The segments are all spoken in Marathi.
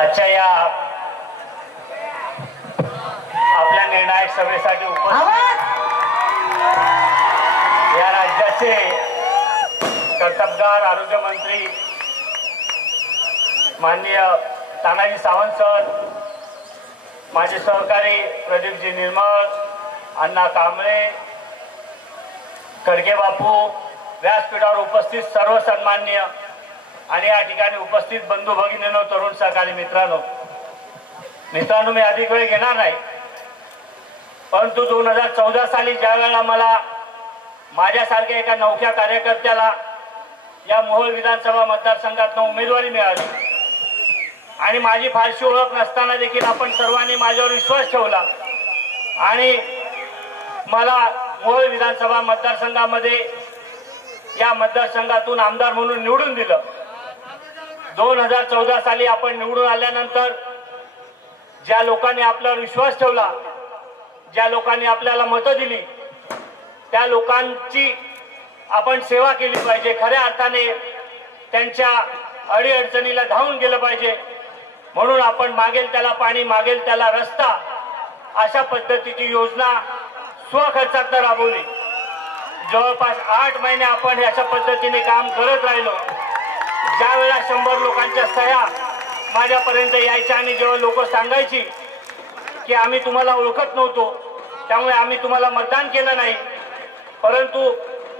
आजच्या या आपल्या निर्णायक सभेसाठी उपस्थित या राज्याचे कर्तबगार आरोग्यमंत्री माननीय तानाजी सावंत सर माझे सहकारी प्रदीपजी निर्मळ अण्णा कांबळे खडगे बापू व्यासपीठावर उपस्थित सर्व सन्मान्य आणि या ठिकाणी उपस्थित बंधू भगिनीनो तरुण सहकारी मित्रांनो मित्रांनो मी अधिक वेळ घेणार नाही. परंतु दोन हजार चौदा साली ज्या वेळेला मला माझ्यासारख्या एका नवख्या कार्यकर्त्याला या मोहोळ विधानसभा मतदारसंघातनं उमेदवारी मिळाली आणि माझी फारशी ओळख नसताना देखील आपण सर्वांनी माझ्यावर विश्वास ठेवला आणि मला मोहोळ विधानसभा मतदारसंघामध्ये या मतदारसंघातून आमदार म्हणून निवडून दिलं. दोन हजार चौदा साली आपण निवडून आल्यानंतर ज्या लोकांनी आपल्यावर विश्वास ठेवला ज्या लोकांनी आपल्याला मतं दिली त्या लोकांची आपण सेवा केली पाहिजे. खऱ्या अर्थाने त्यांच्या अडीअडचणीला धावून गेलं पाहिजे. म्हणून आपण मागेल त्याला पाणी मागेल त्याला रस्ता अशा पद्धतीची योजना स्वखर्चात राबवली. जवळपास आठ महिने आपण अशा पद्धतीने काम करत राहिलो. ज्या वेळेला शंभर लोकांच्या सह्या माझ्यापर्यंत यायच्या आणि जेव्हा लोक सांगायची की आम्ही तुम्हाला ओळखत नव्हतो त्यामुळे आम्ही तुम्हाला मतदान केलं नाही. परंतु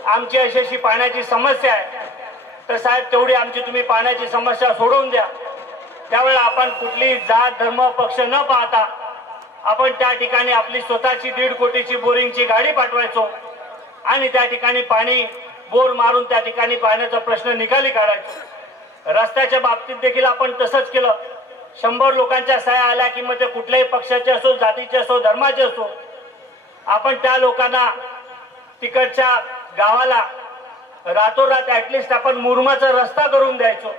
आमची अशी अशी पाण्याची समस्या आहे. तर साहेब तेवढी आमची तुम्ही पाण्याची समस्या सोडवून द्या. त्यावेळेला आपण कुठली जात धर्म पक्ष न पाहता आपण त्या ठिकाणी आपली स्वतःची दीड कोटीची बोरिंगची गाडी पाठवायचो आणि त्या ठिकाणी पाणी बोर मारून त्या ठिकाणी पाण्याचा प्रश्न निकाली काढायचो. रस्त्याच्या बाबतीत देखील आपण तसंच केलं. शंभर लोकांच्या सह्या आल्या की मग ते कुठल्याही पक्षाचे असो जातीचे असो धर्माचे असो आपण त्या लोकांना तिकडच्या गावाला रातोरात ऍटलिस्ट आपण मुरमाचा रस्ता करून द्यायचो.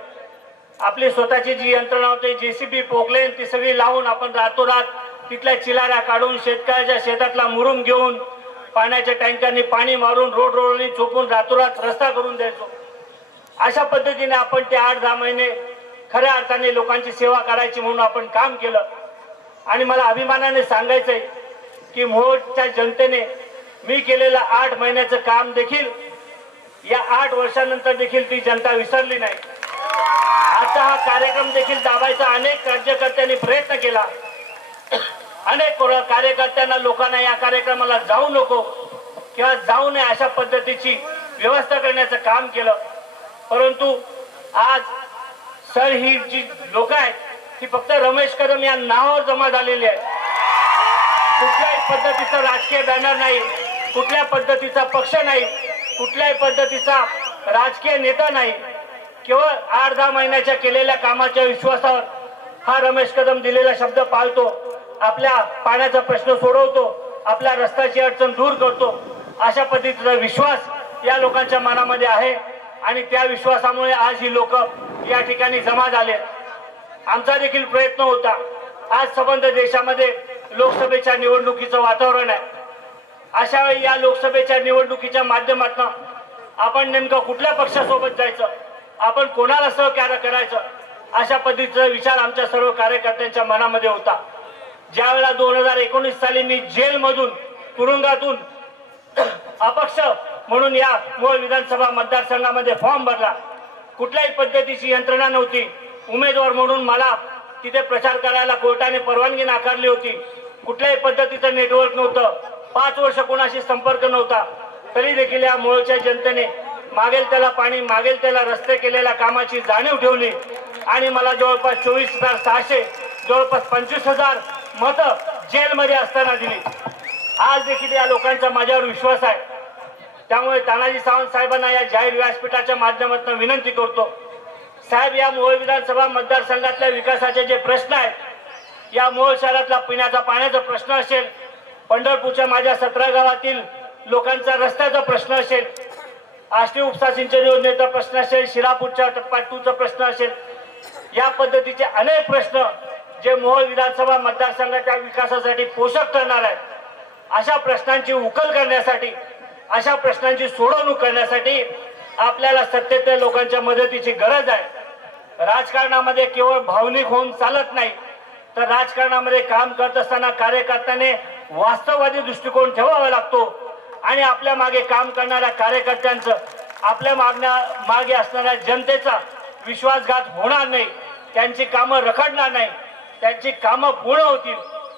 आपली स्वतःची जी यंत्रणा होती जेसीबी पोकलेन ती सगळी लावून आपण रातोरात तिथल्या चिलाऱ्या काढून शेतकऱ्याच्या शेतातला मुरुम घेऊन पाण्याच्या टँकरनी पाणी मारून रोड रोडनी चोपून रातोरात रस्ता करून द्यायचो. अशा पद्धतीने आपण ते आठ दहा महिने खऱ्या अर्थाने लोकांची सेवा करायची म्हणून आपण काम केलं. आणि मला अभिमानाने सांगायचंय की मोहोळच्या जनतेने मी केलेलं आठ महिन्याचं काम देखील या आठ वर्षानंतर देखील ती जनता विसरली नाही. आजचा हा कार्यक्रम देखील दाबायचा अनेक कार्यकर्त्यांनी प्रयत्न केला. अनेक कार्यकर्त्यांना लोकांना या कार्यक्रमाला जाऊ नको किंवा जाऊ नये अशा पद्धतीची व्यवस्था करण्याचं काम केलं. परंतु आज सर ही जी लोक आहेत ती फक्त रमेश कदम या नावावर जमा झालेली आहेत. कुठल्याही पद्धतीचा राजकीय बॅनर नाही कुठल्या पद्धतीचा पक्ष नाही कुठल्याही पद्धतीचा राजकीय नेता नाही. केवळ आठ दहा महिन्याच्या केलेल्या कामाच्या विश्वासावर हा रमेश कदम दिलेला शब्द पाळतो. आपल्या पाण्याचा प्रश्न सोडवतो आपल्या रस्त्याची अडचण दूर करतो. अशा पद्धतीचा विश्वास या लोकांच्या मनामध्ये आहे आणि त्या विश्वासामुळे आज ही लोक या ठिकाणी जमा झाले. आमचा देखील प्रयत्न होता. आज संबंध देशामध्ये लोकसभेच्या निवडणुकीचं वातावरण आहे. अशा वेळी या लोकसभेच्या निवडणुकीच्या माध्यमातून आपण नेमकं कुठल्या पक्षासोबत जायचं? आपण कोणाला सहकार्य करायचं? अशा पद्धतीचा विचार आमच्या सर्व कार्यकर्त्यांच्या मनामध्ये होता. ज्या वेळेला दोन हजार एकोणीस साली मी जेलमधून तुरुंगातून अपक्ष म्हणून या मूळ विधानसभा मतदारसंघामध्ये फॉर्म भरला. कुठल्याही पद्धतीची यंत्रणा नव्हती. उमेदवार म्हणून मला तिथे प्रचार करायला कोर्टाने परवानगी नाकारली होती. कुठल्याही पद्धतीचं नेटवर्क नव्हतं. पाच वर्ष कोणाशी संपर्क नव्हता. तरी देखील या मूळच्या जनतेने मागेल त्याला पाणी मागेल त्याला रस्ते केलेल्या कामाची जाणीव ठेवली. आणि मला जवळपास चोवीस हजार सहाशे जवळपास पंचवीस हजार मतं जेलमध्ये असताना दिली. आज देखील या लोकांचा माझ्यावर विश्वास आहे. त्यामुळे तानाजी सावंत साहेबांना या जाहीर व्यासपीठाच्या माध्यमातून विनंती करतो. साहेब या मोहोळ विधानसभा मतदारसंघातल्या विकासाचे जे प्रश्न आहेत या मोहोळ शहरातला पिण्याचा पाण्याचा प्रश्न असेल पंढरपूरच्या माझ्या सतरा गावातील लोकांचा रस्त्याचा प्रश्न असेल आष्टी उपसा सिंचन योजनेचा प्रश्न असेल शिरापूरच्या टप्पा टूचा प्रश्न असेल या पद्धतीचे अनेक प्रश्न जे मोहोळ विधानसभा मतदारसंघाच्या विकासासाठी पोषक ठरणार आहेत अशा प्रश्नांची उकल करण्यासाठी अशा प्रश्नांची सोडवणूक करण्यासाठी आपल्याला सत्तेतल्या लोकांच्या मदतीची गरज आहे. राजकारणामध्ये केवळ भावनिक होऊन चालत नाही तर राजकारणामध्ये काम करत असताना कार्यकर्त्याने वास्तववादी दृष्टिकोन ठेवावा लागतो आणि आपल्या मागे काम करणाऱ्या कार्यकर्त्यांचं आपल्या मागण्या मागे असणाऱ्या जनतेचा विश्वासघात होणार नाही त्यांची कामं रखडणार नाही. त्यांची कामं पूर्ण होतील.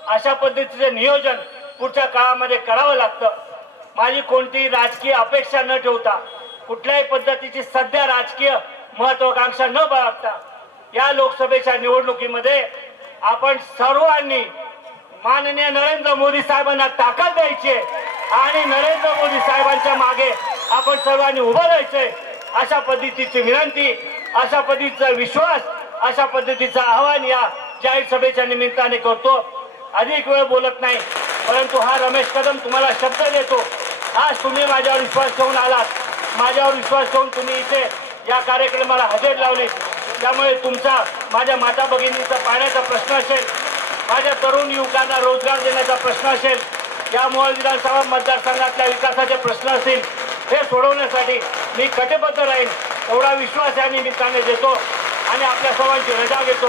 अशा पद्धतीचं नियोजन पुढच्या काळामध्ये करावं लागतं. माझी कोणतीही राजकीय अपेक्षा न ठेवता कुठल्याही पद्धतीची सध्या राजकीय महत्वाकांक्षा न बाळगता या लोकसभेच्या निवडणुकीमध्ये आपण सर्वांनी माननीय नरेंद्र मोदी साहेबांना ताकद द्यायची आणि नरेंद्र मोदी साहेबांच्या मागे आपण सर्वांनी उभं राहायचंय अशा पद्धतीची विनंती अशा पद्धतीचा विश्वास अशा पद्धतीचं आव्हान या जाहीर सभेच्या निमित्ताने करतो. अधिक वेळ बोलत नाही परंतु हा रमेश कदम तुम्हाला शब्द देतो. आज तुम्ही माझ्यावर विश्वास ठेवून आलात. माझ्यावर विश्वास ठेवून तुम्ही इथे या कार्यक्रमाला हजेर लावली. त्यामुळे तुमचा माझ्या माता भगिनीचा पाण्याचा प्रश्न असेल माझ्या तरुण युवकांना रोजगार देण्याचा प्रश्न असेल या मोहोळ विधानसभा मतदारसंघातल्या विकासाचे प्रश्न असतील हे सोडवण्यासाठी मी कटिबद्ध राहीन एवढा विश्वास या निमित्ताने देतो आणि आपल्या सर्वांची रजा घेतो.